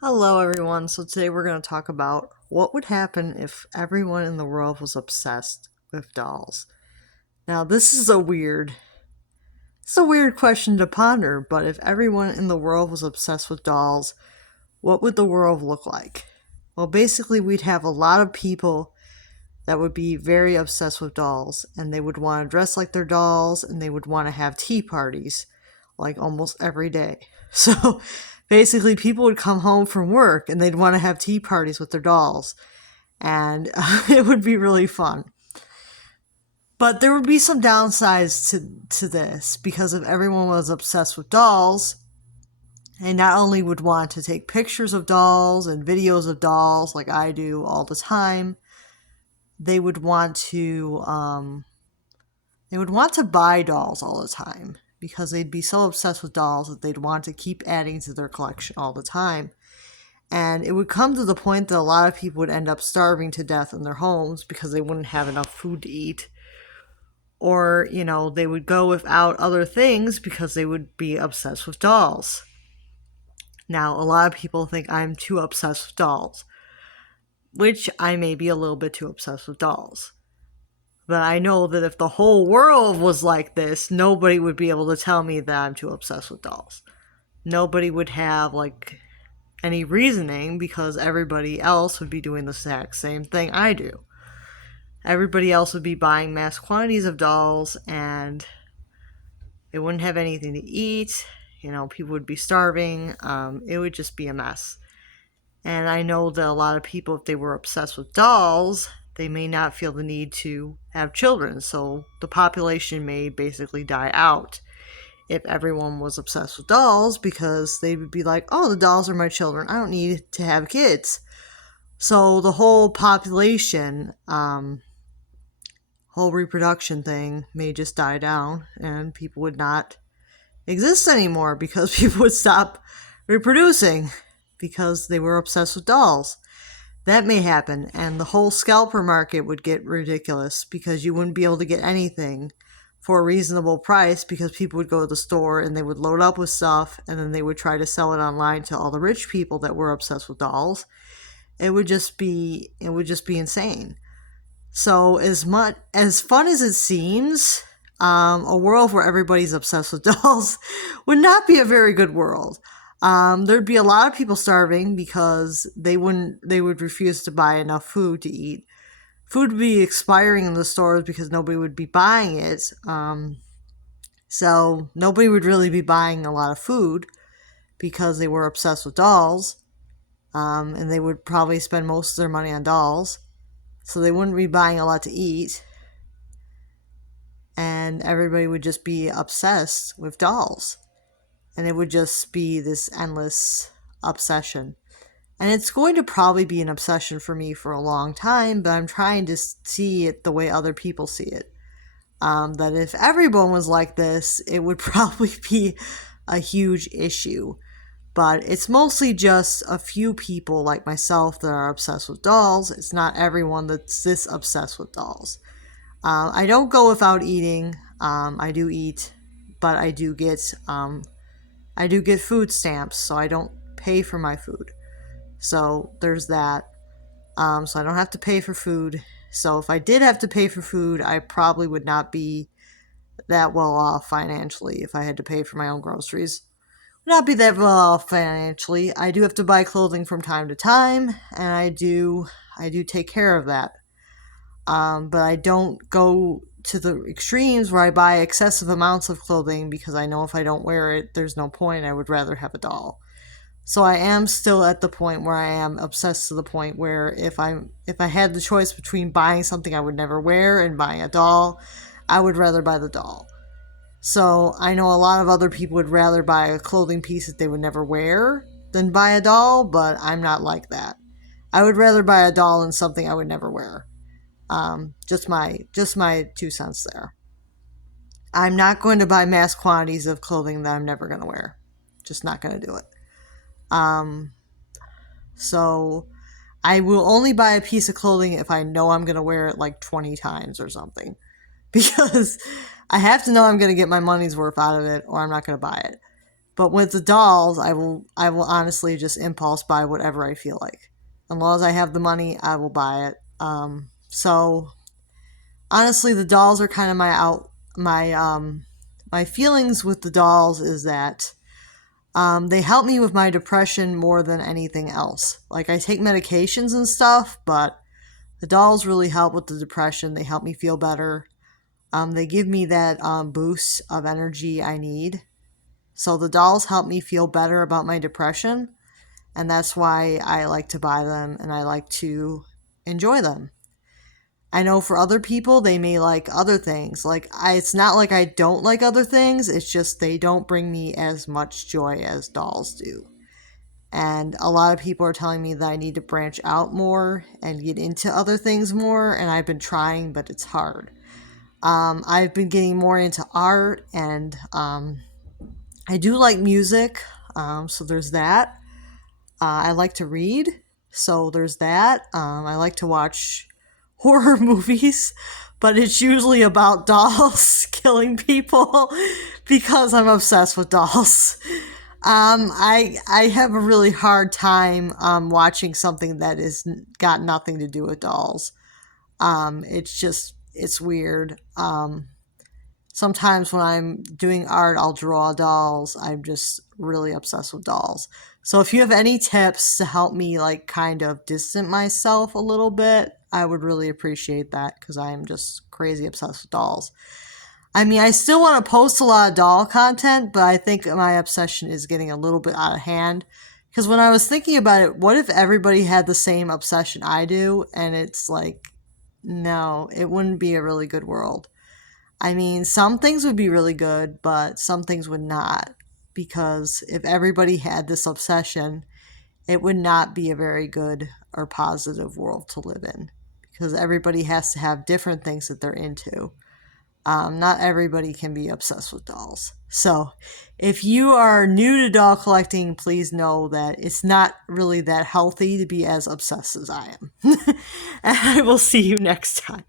Hello, everyone. So today we're going to talk about what would happen if everyone in the world was obsessed with dolls. Now, it's a weird question to ponder, but if everyone in the world was obsessed with dolls, what would the world look like? Well, basically, we'd have a lot of people that would be very obsessed with dolls, and they would want to dress like their dolls, and they would want to have tea parties like almost every day. So basically, people would come home from work and they'd want to have tea parties with their dolls, and it would be really fun. But there would be some downsides to this because if everyone was obsessed with dolls, and not only would want to take pictures of dolls and videos of dolls like I do all the time, they would want to buy dolls all the time because they'd be so obsessed with dolls that they'd want to keep adding to their collection all the time. And it would come to the point that a lot of people would end up starving to death in their homes because they wouldn't have enough food to eat. Or, they would go without other things because they would be obsessed with dolls. Now, a lot of people think I'm too obsessed with dolls, which I may be a little bit too obsessed with dolls. But I know that if the whole world was like this, nobody would be able to tell me that I'm too obsessed with dolls. Nobody would have, any reasoning because everybody else would be doing the exact same thing I do. Everybody else would be buying mass quantities of dolls and they wouldn't have anything to eat. People would be starving. It would just be a mess. And I know that a lot of people, if they were obsessed with dolls, they may not feel the need to have children. So the population may basically die out if everyone was obsessed with dolls because they would be like, oh, the dolls are my children. I don't need to have kids. So the whole population, whole reproduction thing may just die down and people would not exist anymore because people would stop reproducing because they were obsessed with dolls. That may happen, and the whole scalper market would get ridiculous because you wouldn't be able to get anything for a reasonable price because people would go to the store and they would load up with stuff and then they would try to sell it online to all the rich people that were obsessed with dolls. It would just be insane. So as fun as it seems, a world where everybody's obsessed with dolls would not be a very good world. There'd be a lot of people starving because they would refuse to buy enough food to eat. Food would be expiring in the stores because nobody would be buying it. So nobody would really be buying a lot of food because they were obsessed with dolls. And they would probably spend most of their money on dolls. So they wouldn't be buying a lot to eat. And everybody would just be obsessed with dolls. And it would just be this endless obsession. And it's going to probably be an obsession for me for a long time, but I'm trying to see it the way other people see it. That if everyone was like this, it would probably be a huge issue. But it's mostly just a few people like myself that are obsessed with dolls. It's not everyone that's this obsessed with dolls. I don't go without eating. I do eat, but I do get food stamps, so I don't pay for my food. So there's that. So I don't have to pay for food. So if I did have to pay for food, I probably would not be that well off financially if I had to pay for my own groceries. Would not be that well off financially. I do have to buy clothing from time to time, and I do take care of that. But I don't go to the extremes where I buy excessive amounts of clothing because I know if I don't wear it, there's no point. I would rather have a doll. So I am still at the point where I am obsessed to the point where if I had the choice between buying something I would never wear and buying a doll, I would rather buy the doll. So I know a lot of other people would rather buy a clothing piece that they would never wear than buy a doll, but I'm not like that. I would rather buy a doll than something I would never wear. Just my 2 cents there. I'm not going to buy mass quantities of clothing that I'm never going to wear. Just not going to do it. Um, so I will only buy a piece of clothing if I know I'm going to wear it like 20 times or something. Because I have to know I'm going to get my money's worth out of it or I'm not going to buy it. But with the dolls, I will honestly just impulse buy whatever I feel like. As long as I have the money, I will buy it. So honestly, the dolls are kind of my feelings with the dolls is that they help me with my depression more than anything else. Like, I take medications and stuff, but the dolls really help with the depression. They help me feel better. They give me that boost of energy I need. So the dolls help me feel better about my depression, and that's why I like to buy them and I like to enjoy them. I know for other people, they may like other things. It's not like I don't like other things, it's just they don't bring me as much joy as dolls do. And a lot of people are telling me that I need to branch out more and get into other things more, and I've been trying, but it's hard. I've been getting more into art, and I do like music, so there's that. I like to read, so there's that. I like to watch horror movies, but it's usually about dolls killing people because I'm obsessed with dolls. I have a really hard time watching something that is got nothing to do with dolls. It's weird. Sometimes when I'm doing art, I'll draw dolls. I'm just really obsessed with dolls. So if you have any tips to help me like kind of distance myself a little bit, I would really appreciate that because I am just crazy obsessed with dolls. I mean, I still want to post a lot of doll content, but I think my obsession is getting a little bit out of hand. Because when I was thinking about it, what if everybody had the same obsession I do? And it's like, no, it wouldn't be a really good world. I mean, some things would be really good, but some things would not. Because if everybody had this obsession, it would not be a very good or positive world to live in. Because everybody has to have different things that they're into. Not everybody can be obsessed with dolls. So, if you are new to doll collecting, please know that it's not really that healthy to be as obsessed as I am. And I will see you next time.